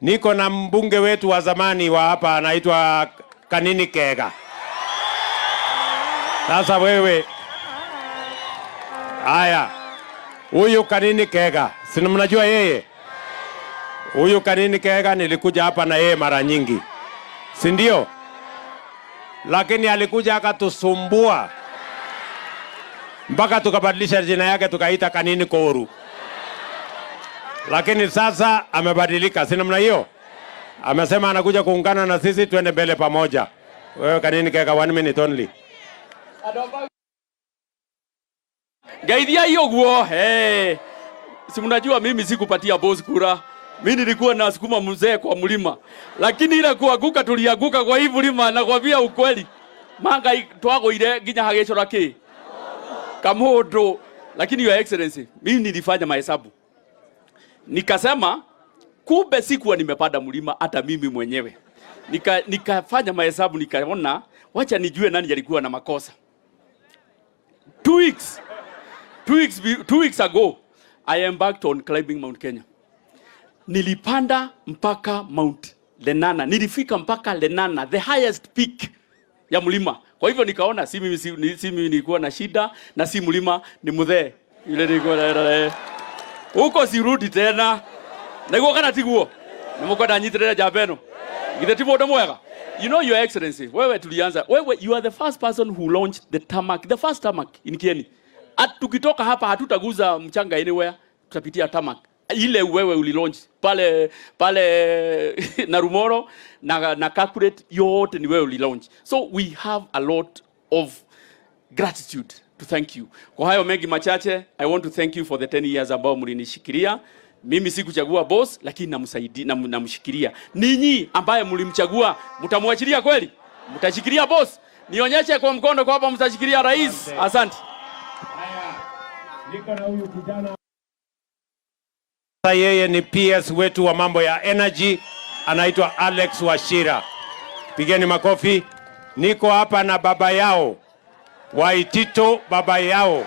Niko na mbunge wetu wa zamani wa hapa anaitwa Kanini Kega. Sasa wewe, haya, huyu Kanini Kega, si mnajua yeye? Huyu Kanini Kega nilikuja hapa na yeye mara nyingi, si ndio? Lakini alikuja akatusumbua mpaka tukabadilisha jina yake tukaita Kanini Koru. Lakini sasa amebadilika, si namna hiyo? Amesema anakuja kuungana na sisi tuende mbele pamoja. Wewe Kanini Kega, 1 minute only. Gaidia hiyo guo, si mnajua mimi sikupatia boss kura. Mimi nilikuwa nasukuma mzee kwa mlima. Lakini ile kuanguka tulianguka kwa hii mlima, nakwambia ukweli. Manga twago ile ginya hagecora ki. Kamodo. Lakini your excellency, mimi nilifanya mahesabu. Nikasema kumbe sikuwa nimepanda mlima hata mimi mwenyewe. Nikafanya mahesabu nikaona wacha nijue nani alikuwa na makosa. 2 weeks ago I embarked on climbing Mount Kenya. Nilipanda mpaka Mount Lenana. Nilifika mpaka Lenana, the highest peak ya mlima. Kwa hivyo nikaona si mimi nilikuwa na shida na si mlima ni mzee. Yule nilikuwa na huko sirudi tena. Nago kana tiguo. Nimekwenda nyitirira jabeno. Githeti ndo mwega. You know your excellency, wewe tulianza. Wewe you are the first person who launched the tarmac, the first tarmac in Kieni. Tukitoka hapa hatutaguza mchanga anywhere, tutapitia tarmac. Ile wewe ulilaunch pale na Rumoro na calculate yote ni wewe ulilaunch. So we have a lot of gratitude to thank you. Kwa hayo mengi machache, I want to thank you for the 10 years ambao mlinishikilia. Mimi sikuchagua boss lakini namsaidia namshikilia. Ninyi ambaye mlimchagua mtamwachilia kweli? Mtashikilia boss? Nionyeshe kwa mkono kwa hapa mtashikilia rais. Asante. Haya. Niko na huyu kijana. Yeye ni PS wetu wa mambo ya energy, anaitwa Alex Washira. Pigeni makofi. Niko hapa na baba yao Waitito, baba yao.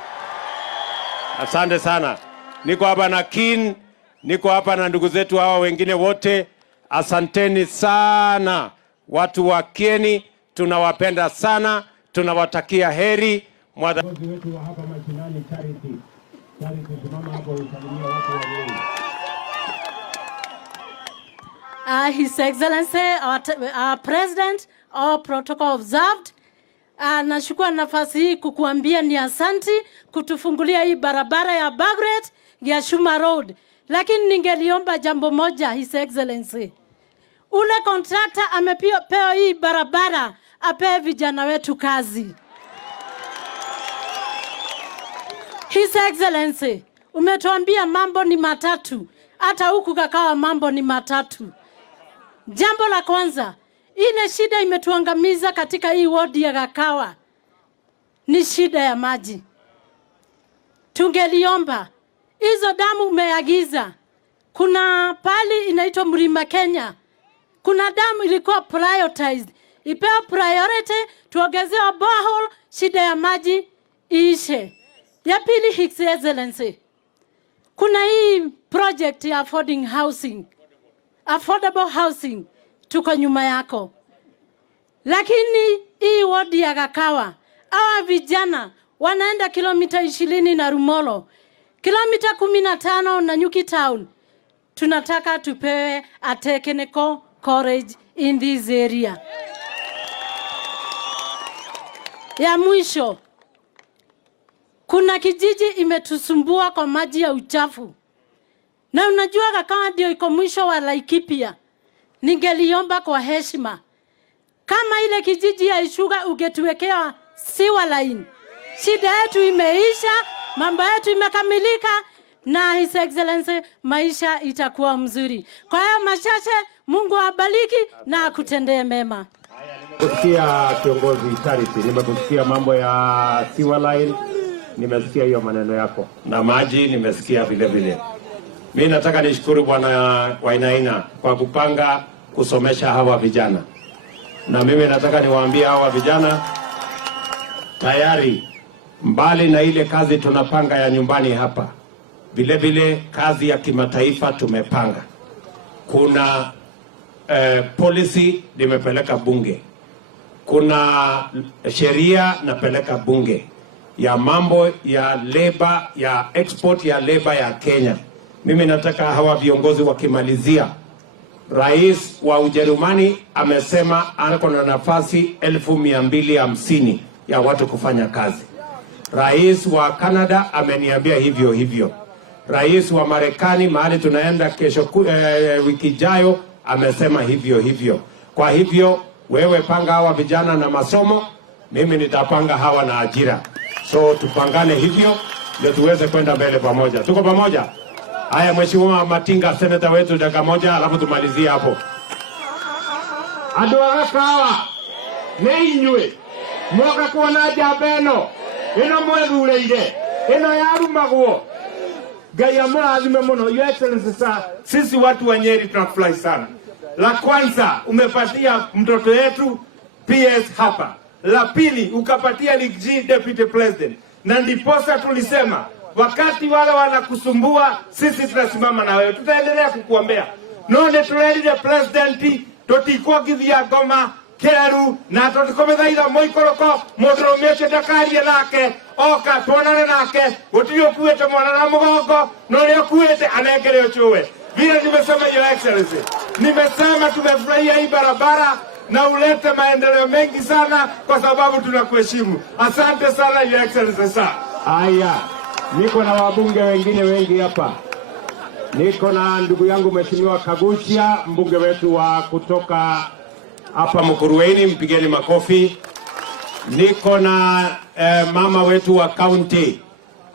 Asante sana. Niko hapa na Kin, niko hapa na ndugu zetu hawa wengine wote. Asanteni sana watu wa Kieni, tunawapenda sana, tunawatakia heri. Mwadhazi wetu wa hapa mashinani Charity. Charity, simama hapo usalimie watu wa Kieni. His Excellency, our President, all protocol observed. Nashukua nafasi hii kukuambia ni asanti kutufungulia hii barabara ya Bagret ya Shuma Road. Lakini ningeliomba jambo moja, His Excellency. Ule contractor amepewa hii barabara, ape vijana wetu kazi. His Excellency, umetuambia mambo ni matatu. Hata huku kakawa mambo ni matatu. Jambo la kwanza, ile shida imetuangamiza katika hii ward ya Gakawa ni shida ya maji. Tungeliomba hizo damu umeagiza. Kuna pali inaitwa Mlima Kenya. Kuna damu ilikuwa prioritized. Ipewa priority, tuongezewe borehole, shida ya maji iishe. Ya pili, His Excellency, kuna hii project ya affordable housing tuko nyuma yako. Lakini hii ward ya Gakawa, hawa vijana wanaenda kilomita 20 na Rumolo, kilomita 15 na Nyuki Town. Tunataka tupewe a technical college in this area. Ya mwisho, kuna kijiji imetusumbua kwa maji ya uchafu. Na unajua Gakawa ndio iko mwisho wa Laikipia. Ningeliomba kwa heshima, kama ile kijiji ya Ishuga ungetuwekea sewer line, shida yetu imeisha, mambo yetu imekamilika, na His Excellency maisha itakuwa mzuri. Kwa hiyo machache, Mungu awabariki na akutendee mema. Nimesikia kiongozi Charity, nimekusikia mambo ya sewer line, nimesikia hiyo maneno yako. Na maji nimesikia vile vile. Mimi nataka nishukuru Bwana Wainaina kwa kupanga kusomesha hawa vijana. Na mimi nataka niwaambie hawa vijana tayari, mbali na ile kazi tunapanga ya nyumbani hapa, vile vile kazi ya kimataifa tumepanga. kuna policy nimepeleka bunge, kuna sheria napeleka bunge ya mambo ya labor, ya export ya labor ya Kenya. Mimi nataka hawa viongozi wakimalizia, Rais wa Ujerumani amesema ako na nafasi 1250 ya watu kufanya kazi. Rais wa Canada ameniambia hivyo hivyo. Rais wa Marekani mahali tunaenda kesho wiki ijayo amesema hivyo hivyo. Kwa hivyo wewe panga hawa vijana na masomo, mimi nitapanga hawa na ajira. So tupangane hivyo ndio tuweze kwenda mbele pamoja. Tuko pamoja? Haya, Mheshimiwa Matinga, seneta wetu, dakika moja alafu tumalizie hapo. Andu agakawa nĩ inyuĩ mwoka kuona njamba ĩno mwethureire ĩno yarumagwo. Ngai amũrathime mũno. Your Excellency sir, sisi watu wa Nyeri tunafurahi sana. La kwanza umepatia mtoto yetu PS hapa. La pili ukapatia Ligi Deputy President. Na ndiposa tulisema wakati wale wanakusumbua sisi tunasimama na wewe. Tutaendelea kukuombea. None turerire president tutikwongithia ngoma keru na tutikomethaiza moikoroko mũndũrũme ũcio ndakarie nake oka tuonane nake gũtirĩ ũkuĩte mwana na mũgongo na ũrĩa ũkuĩte anengere ũcũwe. Vile nimesema Your Excellency, nimesema tumefurahia hii barabara na ulete maendeleo mengi sana kwa sababu tunakuheshimu. Asante sana Your Excellency sir. Haya, niko na wabunge wengine wengi hapa. Niko na ndugu yangu Mheshimiwa Kagucia, mbunge wetu wa kutoka hapa Mkuruweni, mpigeni makofi. Niko na mama wetu wa county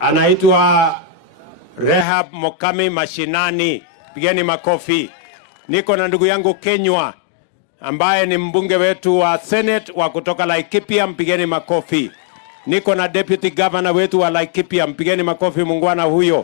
anaitwa Rehab Mokami Mashinani, pigeni makofi. Niko na ndugu yangu Kenywa ambaye ni mbunge wetu wa Senate wa kutoka Laikipia, mpigeni makofi. Niko na deputy governor wetu wa Laikipia, mpigeni makofi mungwana huyo.